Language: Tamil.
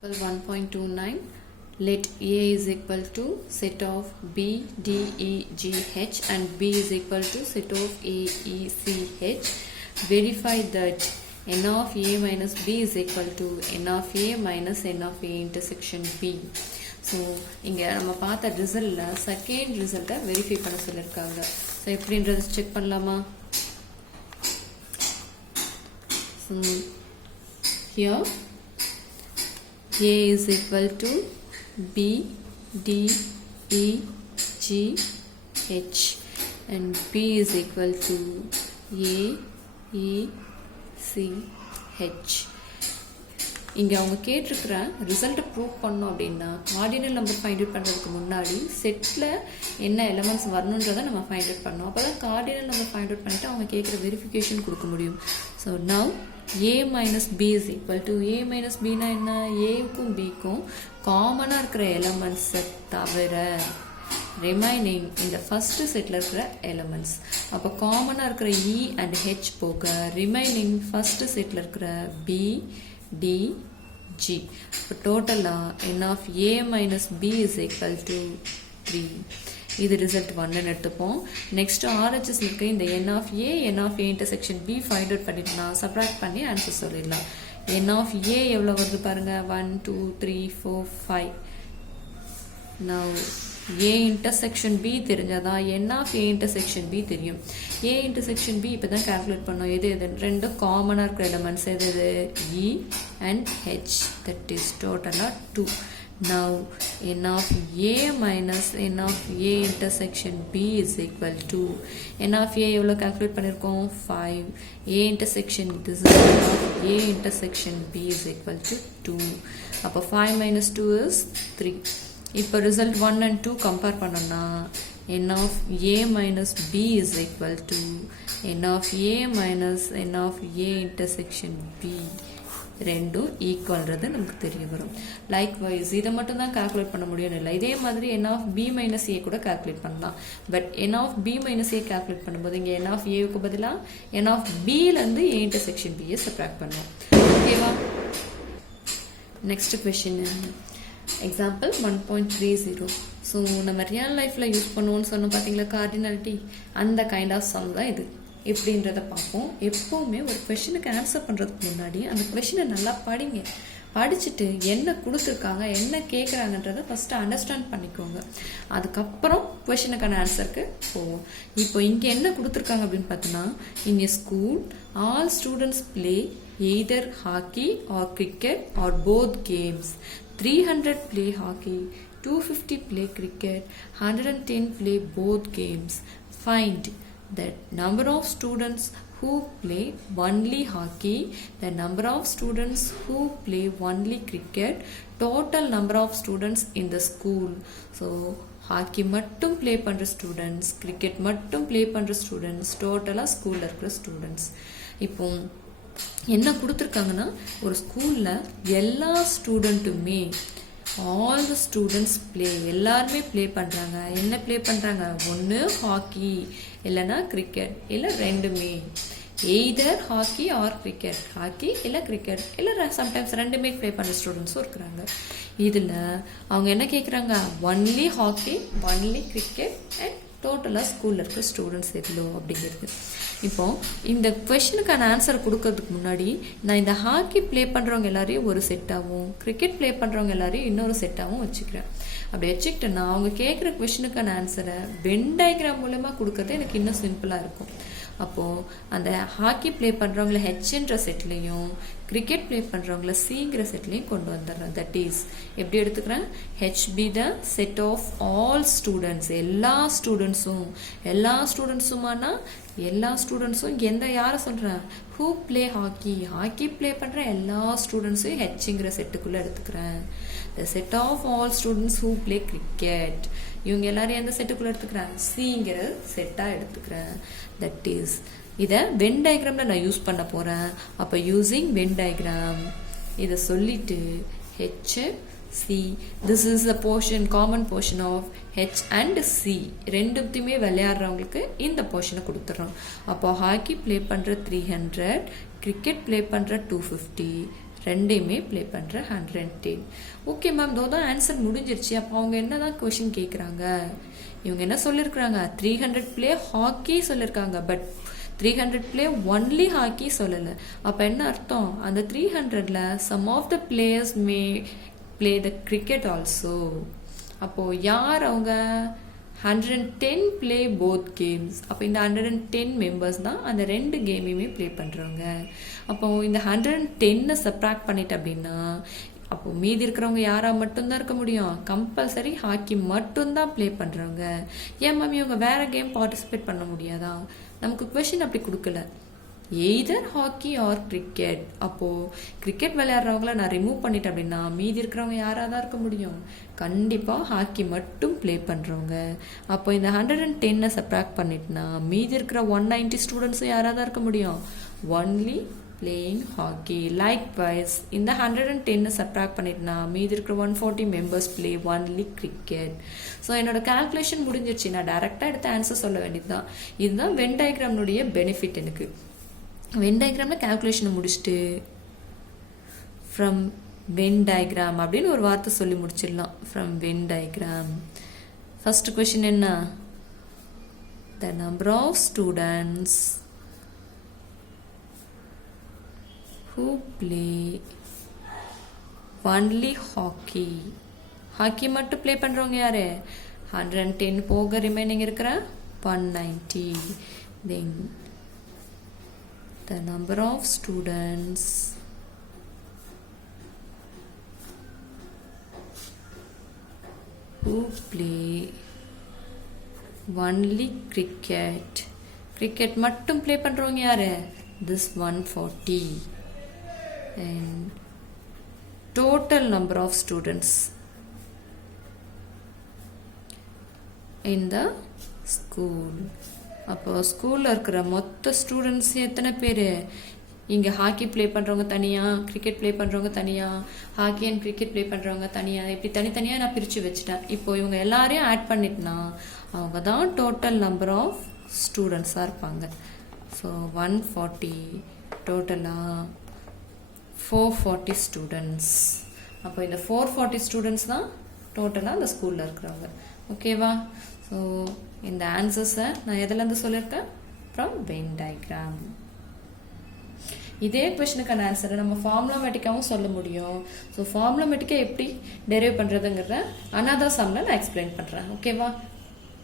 1.29 let A is equal to set of B, D, E, G, H and B is equal to set of A, E, C, H. Verify that n of A minus B is equal to n of A minus n of A intersection B. So, இங்க நம்ம பார்த்த ரிசல்ட்ல செகண்ட் ரிசல்ட்டை வெரிஃபை பண்ண சொல்லிருக்காங்க. ஸோ எப்படின்றது செக் பண்ணலாமா? Here A is equal to B, D, E, G, H and B is equal to A, E, C, H. இங்கே அவங்க கேட்டிருக்கிற ரிசல்ட் ப்ரூவ் பண்ணோம் அப்படின்னா கார்டினல் நம்பர் ஃபைண்ட் அவுட் பண்ணுறதுக்கு முன்னாடி செட்டில் என்ன எலமெண்ட்ஸ் வரணுன்றதை நம்ம ஃபைண்ட் அவுட் பண்ணோம். அப்போ தான் கார்டினல் நம்பர் ஃபைண்ட் அவுட் பண்ணிவிட்டு அவங்க கேட்குற வெரிஃபிகேஷன் கொடுக்க முடியும். So now A minus B is equal to A minus B னா என்ன? Aக்கும் Bக்கும் காமனாக இருக்கிற எலமெண்ட்ஸை தவிர ரிமைனிங் இந்த ஃபர்ஸ்ட் செட்டில் இருக்கிற எலமெண்ட்ஸ். அப்போ காமனாக இருக்கிற E அண்ட் H போக ரிமைனிங் ஃபர்ஸ்ட் செட்டில் இருக்கிற B, D, G. இப்போ டோட்டலாக n of A minus B is equal to 3. இது ரிசல்ட் 1 எடுத்துப்போம். நெக்ஸ்ட் RHS இருக்க இந்த n of A, n of A intersection B find out பண்ணிட்டுனா சப்ராக்ட் பண்ணி ஆன்சர் சொல்லிடலாம். n of A எவ்வளோ வருது பாருங்க, 1 2 3 4 5. Now A intersection B தெரிஞ்சாதான் n of A intersection B தெரியும். A intersection B இப்போ தான் கால்குலேட் பண்ணோம். எது ரெண்டு காமனாக இருக்கிற எலமெண்ட்ஸ் எது E and H, that is டோட்டலாக 2. Now n of A minus n of A intersection B is equal to n of A எவ்வளோ கால்குலேட் பண்ணியிருக்கோம் 5. A intersection this is n of A intersection B is equal to 2. அப்போ 5 minus 2 is 3. இப்போ ரிசல்ட் 1 and 2 கம்பேர் பண்ணோம்னா n of A minus B is equal to n of A minus n of A intersection B. ரெண்டும் ஈக்குவல்றது நமக்கு தெரிய வரும். லைக்வைஸ் இதை மட்டும் தான் கால்குலேட் பண்ண முடியும் இல்லை. இதே மாதிரி n of B minus A கூட கால்குலேட் பண்ணலாம். But n of B minus A calculate பண்ணும்போது இங்கே n of Aவுக்கு பதிலாக n of Bலேருந்து A intersection Bயை சப்ராக்ட் பண்ணுவோம். ஓகேவா? Next question example 1.30. ஸோ நம்ம ரியல் லைஃப்பில் யூஸ் பண்ணுவோம்னு சொன்னோம் பார்த்தீங்களா கார்டினாலிட்டி, அந்த கைண்ட் ஆஃப் சம் தான் இது. எப்படின்றத பார்ப்போம். எப்போவுமே ஒரு கொஷனுக்கு ஆன்சர் பண்ணுறதுக்கு முன்னாடி அந்த கொஷனை நல்லா படிங்க. படிச்சுட்டு என்ன கொடுத்துருக்காங்க என்ன கேட்குறாங்கன்றதை ஃபஸ்ட்டு அண்டர்ஸ்டாண்ட் பண்ணிக்கோங்க. அதுக்கப்புறம் கொஷனுக்கான ஆன்சருக்கு போவோம். இப்போ இங்கே என்ன கொடுத்துருக்காங்க அப்படின்னு பார்த்தோன்னா, in a school all students play either hockey or cricket or both games. 300 play hockey, 250 play cricket, 110 play both games. Find the number of students who play only hockey, the number of students who play only cricket, total number of students in the school. So hockey மட்டும் ப்ளே பண்ணுற ஸ்டூடெண்ட்ஸ், கிரிக்கெட் மட்டும் ப்ளே பண்ணுற ஸ்டூடெண்ட்ஸ், டோட்டலாக ஸ்கூலில் இருக்கிற ஸ்டூடெண்ட்ஸ். இப்போ என்ன கொடுத்துருக்காங்கன்னா, ஒரு ஸ்கூலில் எல்லா ஸ்டூடெண்ட்டுமே ஆல் த ஸ்டூடெண்ட்ஸ் ப்ளே, எல்லாருமே ப்ளே பண்ணுறாங்க. என்ன ப்ளே பண்ணுறாங்க? ஒன்று ஹாக்கி இல்லைன்னா கிரிக்கெட், இல்லை ரெண்டுமே. Either hockey or cricket, hockey இல்லை கிரிக்கெட், இல்லை சம்டைம்ஸ் ரெண்டுமே ப்ளே பண்ணுற ஸ்டூடெண்ட்ஸும் இருக்கிறாங்க. இதில் அவங்க என்ன கேட்குறாங்க? Only hockey, only cricket and டோட்டலாக ஸ்கூலில் இருக்கிற ஸ்டூடெண்ட்ஸ் எவ்வளோ அப்படிங்கிறது. இப்போது இந்த கொஷனுக்கான ஆன்சர் கொடுக்கறதுக்கு முன்னாடி நான் இந்த ஹாக்கி ப்ளே பண்ணுறவங்க எல்லாரையும் ஒரு செட்டாகவும் கிரிக்கெட் ப்ளே பண்ணுறவங்க எல்லாரையும் இன்னொரு செட்டாகவும் வச்சுக்கிறேன். அப்படி வச்சுக்கிட்டேன்னா அவங்க கேட்குற கொஷனுக்கான ஆன்சரை வென் டயக்ராம் மூலமாக கொடுக்கறது எனக்கு இன்னும் சிம்பிளாக இருக்கும். அப்போது அந்த ஹாக்கி ப்ளே பண்ணுறவங்கள ஹெச்ன்ற செட்லேயும் கிரிக்கெட் ப்ளே பண்ணுறவங்கள சிங்கிற செட்லேயும் கொண்டு வந்துடுறேன். தட் இஸ் எப்படி எடுத்துக்கிறேன்? H be the set of all students, எல்லா ஸ்டூடெண்ட்ஸுமானா எல்லா ஸ்டூடெண்ட்ஸும் யாரை சொல்கிறேன்? Who play hockey, hockey play பண்ணுற எல்லா ஸ்டூடெண்ட்ஸையும் ஹெச்ங்கிற செட்டுக்குள்ளே எடுத்துக்கிறேன். The set of all students who play cricket, இவங்க எல்லாரும் எந்த செட்டுக்குள்ளே எடுத்துக்கிறேன்? சிங்கிற செட்டாக எடுத்துக்கிறேன். தட் இஸ் இதை வென் டயக்ராமில் நான் யூஸ் பண்ண போகிறேன். அப்போ யூஸிங் வென் டயக்ராம் இதை சொல்லிட்டு H C, this is the portion, common portion of H and C ரெண்டுத்தையுமே விளையாடுறவங்களுக்கு இந்த போர்ஷனை கொடுத்துட்றோம். அப்போ ஹாக்கி ப்ளே பண்ணுற 300, கிரிக்கெட் ப்ளே பண்ணுற 250, ரெண்டையுமே ப்ளே பண்ணுற 110. ஓகே மேம், இதோ தான் ஆன்சர் முடிஞ்சிருச்சு. அப்போ அவங்க என்ன தான் கொஷின் கேட்குறாங்க? இவங்க என்ன சொல்லியிருக்கிறாங்க? 300 ப்ளே ஹாக்கி சொல்லியிருக்காங்க. பட் 300 ப்ளே ஒன்லி ஹாக்கி சொல்லலை. அப்போ என்ன அர்த்தம்? அந்த 300ல some of the players may play the cricket also. அப்போது யார் அவங்க? 110 ப்ளே போத் கேம்ஸ். அப்போ இந்த 110 மெம்பர்ஸ் தான் அந்த ரெண்டு கேமையுமே ப்ளே பண்ணுறவங்க. அப்போது இந்த 110 சப்ராக்ட் பண்ணிட்டு அப்படின்னா அப்போது மீதி இருக்கிறவங்க யாராக மட்டும்தான் இருக்க முடியும்? கம்பல்சரி ஹாக்கி மட்டும்தான் ப்ளே பண்ணுறவங்க. ஏன் மேம் இவங்க வேறு கேம் பார்ட்டிசிபேட் பண்ண முடியாதா? நமக்கு கொஷின் அப்படி கொடுக்கல. Either hockey or cricket. அப்போது கிரிக்கெட் விளையாடுறவங்கள நான் ரிமூவ் பண்ணிட்டேன் அப்படின்னா மீதி இருக்கிறவங்க யாராக தான் இருக்க முடியும்? கண்டிப்பாக ஹாக்கி மட்டும் ப்ளே பண்ணுறவங்க. அப்போ இந்த 110 சப்ராக்ட் பண்ணிட்டுனா மீதி இருக்கிற 190 ஸ்டூடெண்ட்ஸும் யாராக தான் இருக்க முடியும்? Only playing hockey. லைக்வைஸ் இந்த 110 சப்ராக்ட் பண்ணிட்டுனா மீதி இருக்கிற 140 members play only cricket. So என்னோட கால்குலேஷன் முடிஞ்சிருச்சு. நான் டைரெக்டாக எடுத்து ஆன்சர் சொல்ல வேண்டியது தான். இதுதான் வென் டயக்ராம்னுடைய பெனிஃபிட். எனக்கு வென் டயக்ராமில் கால்குலேஷனை முடிச்சுட்டு ஃப்ரம் வென் டயக்ராம் அப்படின்னு ஒரு வார்த்தை சொல்லி முடிச்சிடலாம். From Venn diagram. First question என்ன? The number of students who play only hockey. Hockey மட்டும் ப்ளே பண்ணுறவங்க யாரு? 110 போக ரிமைனிங் இருக்கிற 190. Then the number of students who play only cricket. cricket மட்டும் ப்ளே பண்ணுறவங்க யாரு? This 140. and total number of students in the school. அப்போ ஸ்கூலில் இருக்கிற மொத்த ஸ்டூடெண்ட்ஸ் எத்தனை பேர்? இங்கே ஹாக்கி ப்ளே பண்ணுறவங்க தனியாக, கிரிக்கெட் ப்ளே பண்ணுறவங்க தனியாக, ஹாக்கி அண்ட் கிரிக்கெட் ப்ளே பண்ணுறவங்க தனியாக, இப்படி தனித்தனியாக நான் பிரித்து வச்சுட்டேன். இப்போ இவங்க எல்லாரையும் ஆட் பண்ணிட்டுனா அவங்க தான் டோட்டல் நம்பர் ஆஃப் ஸ்டூடெண்ட்ஸாக இருப்பாங்க. ஸோ 140 டோட்டலாக 440 ஸ்டூடெண்ட்ஸ். அப்போ இந்த 440 ஸ்டூடெண்ட்ஸ் தான் டோட்டலாக அந்த ஸ்கூலில் இருக்கிறவங்க. ஓகேவா? ஸோ இந்த ஆன்சர்ஸை நான் எதுலேருந்து சொல்லியிருக்கேன்? From Venn diagram. இதே கொஷனுக்கான ஆன்சரை நம்ம ஃபார்முலாமேட்டிக்காகவும் சொல்ல முடியும். ஸோ ஃபார்முலாமேட்டிக்காக எப்படி டெரைவ் பண்ணுறதுங்கிறத another sumல நான் எக்ஸ்பிளைன் பண்ணுறேன். ஓகேவா?